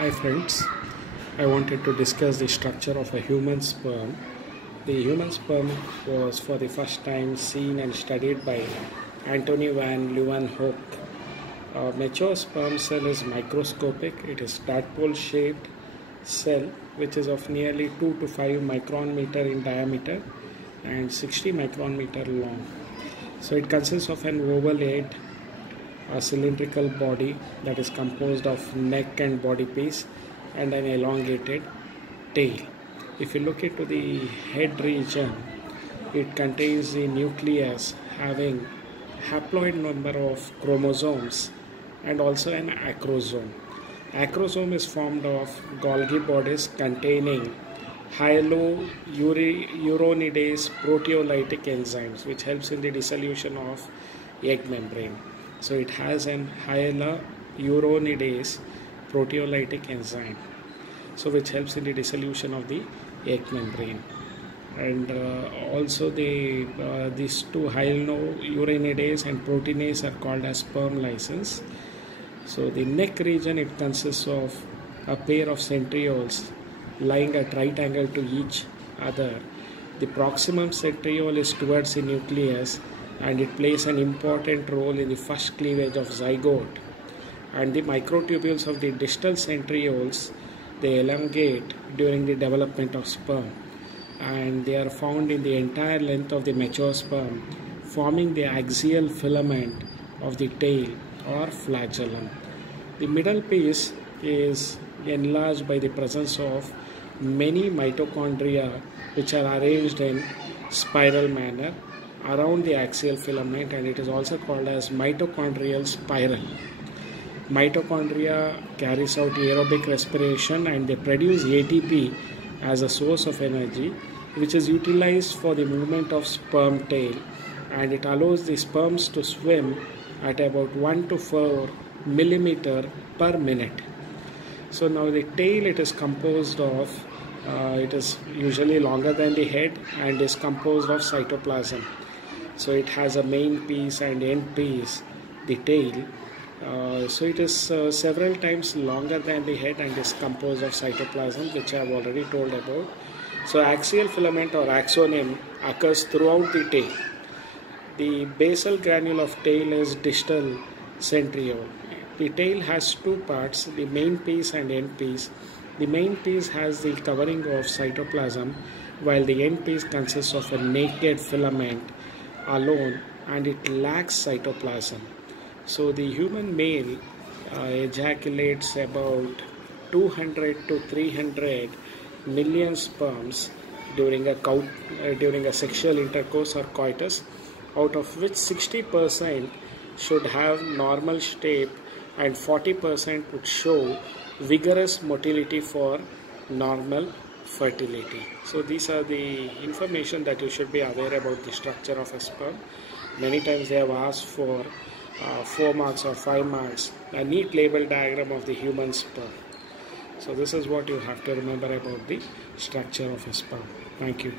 Hi friends, I wanted to discuss the structure of a human sperm. The human sperm was for the first time seen and studied by Antony van Leeuwenhoek. A mature sperm cell is microscopic. It is tadpole shaped cell which is of nearly 2 to 5 micron meter in diameter and 60 micron meter long. So it consists of an oval head, a cylindrical body that is composed of neck and body piece and an elongated tail. If you look into the head region, it contains the nucleus having haploid number of chromosomes and also an acrosome. Acrosome is formed of Golgi bodies containing hyaluronidase proteolytic enzymes which helps in the dissolution of egg membrane. So it has an hyaluronidase proteolytic enzyme, so which helps in the dissolution of the egg membrane. And also these two hyaluronidase and proteinase are called as sperm lysins. So the neck region, it consists of a pair of centrioles lying at right angle to each other. The proximum centriole is towards the nucleus and it plays an important role in the first cleavage of zygote. And the microtubules of the distal centrioles, they elongate during the development of sperm, and they are found in the entire length of the mature sperm, forming the axial filament of the tail or flagellum. The middle piece is enlarged by the presence of many mitochondria which are arranged in spiral manner around the axial filament, and it is also called as mitochondrial spiral. Mitochondria carries out aerobic respiration and they produce ATP as a source of energy which is utilized for the movement of sperm tail, and it allows the sperms to swim at about 1 to 4 millimeter per minute. So now the tail, it is composed of it is usually longer than the head and is composed of cytoplasm. So it has a main piece and end piece, the tail. So it is several times longer than the head and is composed of cytoplasm, which I have already told about. So axial filament or axoneme occurs throughout the tail. The basal granule of tail is distal centriole. The tail has two parts, the main piece and end piece. The main piece has the covering of cytoplasm, while the end piece consists of a naked filament alone and it lacks cytoplasm. So the human male ejaculates about 200 to 300 million sperms during a sexual intercourse or coitus, out of which 60% should have normal shape and 40% would show vigorous motility for normal fertility. So these are the information that you should be aware about the structure of a sperm. Many times they have asked for 4 marks or 5 marks, a NEET label diagram of the human sperm. So this is what you have to remember about the structure of a sperm. Thank you.